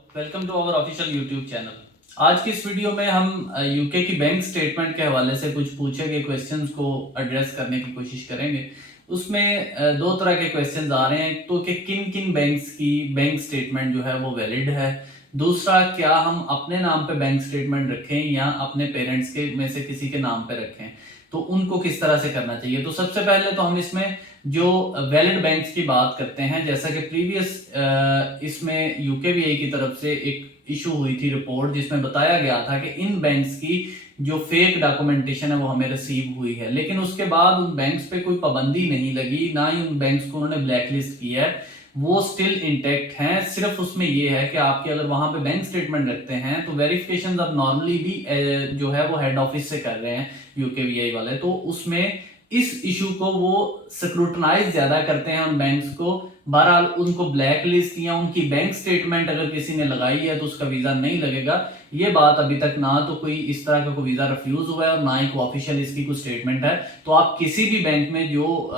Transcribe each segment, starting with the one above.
Welcome to our official YouTube channel. आज की इस वीडियो में हम यूके की बैंक स्टेटमेंट के हवाले से कुछ पूछे गए क्वेश्चंस को एड्रेस करने की कोशिश करेंगे। उसमें दो तरह के क्वेश्चंस आ रहे हैं, तो कि किन किन बैंक्स की बैंक स्टेटमेंट जो है वो वैलिड है। दूसरा, क्या हम अपने नाम पे बैंक स्टेटमेंट रखें या अपने पेरेंट्स के में से किसी के नाम पे रखें, तो उनको किस तरह से करना चाहिए। तो सबसे पहले तो हम इसमें जो वैलिड बैंक्स की बात करते हैं, जैसा कि प्रीवियस इसमें यूकेवीए की तरफ से एक इशू हुई थी रिपोर्ट, जिसमें बताया गया था कि इन बैंक्स की जो फेक डॉक्यूमेंटेशन है वो हमें रिसीव हुई है, लेकिन उसके बाद उन बैंक्स पे कोई पाबंदी नहीं लगी, ना ही उन बैंक्स को उन्होंने ब्लैकलिस्ट किया है, वो स्टिल इंटैक्ट हैं। सिर्फ उसमें ये है कि आपके अगर वहां पे बैंक स्टेटमेंट रखते हैं तो वेरिफिकेशन अब नॉर्मली भी जो है वो हेड ऑफिस से कर रहे हैं यूकेवीआई वाले, तो उसमें इस इशू को वो स्क्रूटनाइज ज्यादा करते हैं उन बैंक्स को। बहरहाल उनको ब्लैक लिस्ट या उनकी बैंक स्टेटमेंट अगर किसी ने लगाई है तो उसका वीजा नहीं लगेगा। ये बात अभी तक ना तो कोई इस तरह का कोई वीजा रिफ्यूज हुआ है और ना ही कोई ऑफिशियल इसकी कोई स्टेटमेंट है। तो आप किसी भी बैंक में जो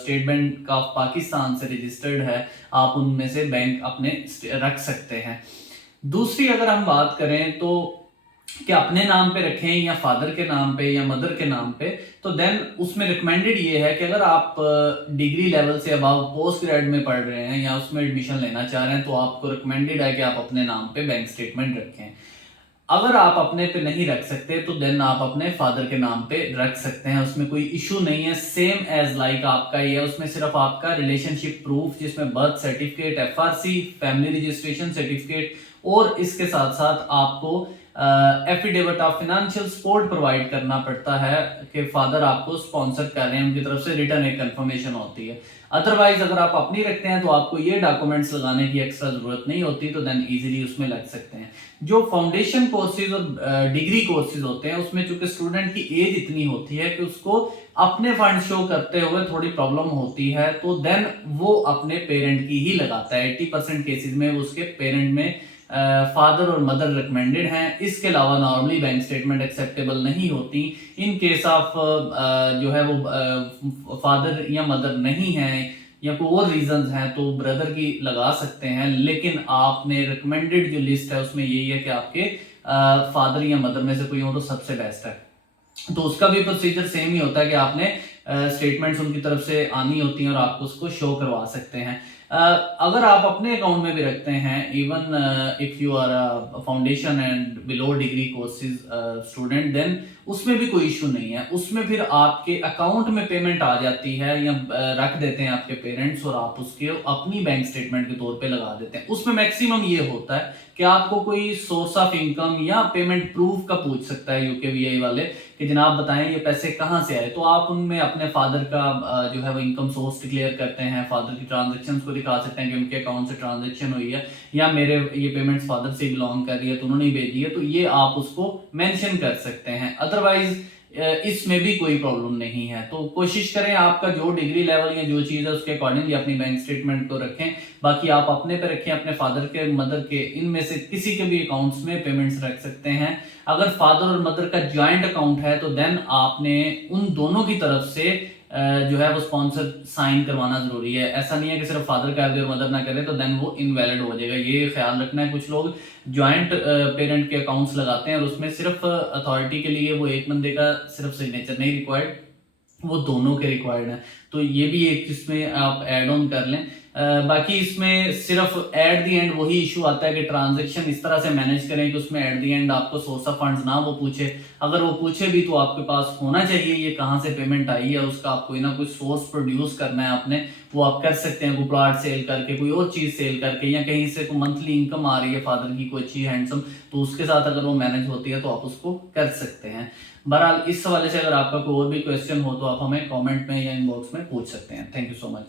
स्टेट बैंक ऑफ पाकिस्तान से रजिस्टर्ड है, आप उनमें से बैंक अपने रख सकते हैं। दूसरी अगर हम बात करें तो कि अपने नाम पे रखें या फादर के नाम पे या मदर के नाम पे, तो देन उसमें रिकमेंडेड ये है कि अगर आप डिग्री लेवल से अबाव पोस्ट ग्रेड में पढ़ रहे हैं या उसमें एडमिशन लेना चाह रहे हैं, तो आपको रिकमेंडेड है कि आप अपने नाम पे बैंक स्टेटमेंट रखें। अगर आप अपने पे नहीं रख सकते तो देन आप अपने फादर के नाम पे रख सकते हैं, उसमें कोई इशू नहीं है। सेम एज लाइक आपका ये है, उसमें सिर्फ आपका रिलेशनशिप प्रूफ जिसमें birth certificate, FRC, family registration certificate और इसके साथ साथ आपको affidavit of financial support provide करना पड़ता है कि फादर आपको स्पॉन्सर कर रहे हैं, उनकी तरफ से रिटर्न एक कंफर्मेशन होती है। अदरवाइज अगर आप अपनी रखते हैं तो आपको ये डॉक्यूमेंट्स लगाने की एक्स्ट्रा जरूरत नहीं होती, तो देन इजीली उसमें लग सकते हैं। जो फाउंडेशन कोर्सेज और डिग्री कोर्सेज होते हैं उसमें चूंकि स्टूडेंट की एज इतनी होती है कि उसको अपने फंड शो करते हुए थोड़ी प्रॉब्लम होती है, तो देन वो अपने पेरेंट की ही लगाता है। 80% केसेस में उसके पेरेंट में फादर और मदर रिकमेंडेड हैं। इसके अलावा नॉर्मली बैंक स्टेटमेंट एक्सेप्टेबल नहीं होती। इन केस ऑफ जो है वो फादर या मदर नहीं है या कोई और रीजंस हैं तो ब्रदर की लगा सकते हैं, लेकिन आपने रिकमेंडेड जो लिस्ट है उसमें यही है कि आपके फादर या मदर में से कोई हो तो सबसे बेस्ट है। तो उसका भी प्रोसीजर सेम ही होता है कि आपने स्टेटमेंट्स उनकी तरफ से आनी होती हैं और आप उसको शो करवा सकते हैं। अगर आप अपने अकाउंट में भी रखते हैं, even if you are foundation and below degree courses student, then उसमें भी कोई इशू नहीं है। उसमें फिर आपके अकाउंट में पेमेंट आ जाती है या रख देते हैं आपके पेरेंट्स और आप उसके अपनी बैंक स्टेटमेंट के तौर पे लगा देते हैं। उसमें मैक्सिमम ये होता है कि आपको कोई सोर्स ऑफ इनकम या पेमेंट प्रूफ का पूछ सकता है यूकेवीआई वाले कि जनाब बताएं ये पैसे कहाँ से आए, तो आप उनमें अपने फादर का जो है वो इनकम सोर्स डिक्लेयर करते हैं, फादर की ट्रांजेक्शन को दिखा सकते हैं कि उनके अकाउंट से ट्रांजेक्शन हुई है या मेरे ये पेमेंट्स फादर से बिलोंग कर रही है तो उन्होंने ही भेजी है, तो ये आप उसको मेंशन कर सकते हैं। अदरवाइज इसमें भी कोई प्रॉब्लम नहीं है। तो कोशिश करें आपका जो डिग्री लेवल या जो चीज़ है उसके अकॉर्डिंगली अपनी बैंक स्टेटमेंट को रखें। बाकी आप अपने पे रखें, अपने फादर के, मदर के, इनमें से किसी के भी अकाउंट्स में पेमेंट्स रख सकते हैं। अगर फादर और मदर का ज्वाइंट अकाउंट है तो देन आपने उन दोनों की तरफ से जो है वो स्पॉन्सर साइन करवाना जरूरी है। ऐसा नहीं है कि सिर्फ फादर कर दे और मदर ना करे तो देन वो इनवैलिड हो जाएगा, ये ख्याल रखना है। कुछ लोग ज्वाइंट पेरेंट के अकाउंट्स लगाते हैं और उसमें सिर्फ अथॉरिटी के लिए वो एक बंदे का सिर्फ सिग्नेचर नहीं रिक्वायर्ड, वो दोनों के रिक्वायर्ड है। तो ये भी एक इसमें आप ऐड ऑन कर लें। बाकी इसमें सिर्फ एट द एंड वही इशू आता है कि ट्रांजैक्शन इस तरह से मैनेज करें कि उसमें एट द एंड आपको सोर्स ऑफ फंड्स ना वो पूछे। अगर वो पूछे भी तो आपके पास होना चाहिए ये कहाँ से पेमेंट आई है, उसका आप कोई ना कोई सोर्स प्रोड्यूस करना है आपने। वो आप कर सकते हैं कोई प्लॉट सेल करके, कोई और चीज सेल करके, या कहीं से कोई मंथली इनकम आ रही है फादर की कोई अच्छी हैंडसम, तो उसके साथ अगर वो मैनेज होती है तो आप उसको कर सकते हैं। बहरहाल इस हवाले से अगर आपका कोई और भी क्वेश्चन हो तो आप हमें कमेंट में या इनबॉक्स में पूछ सकते हैं। Thank you so much.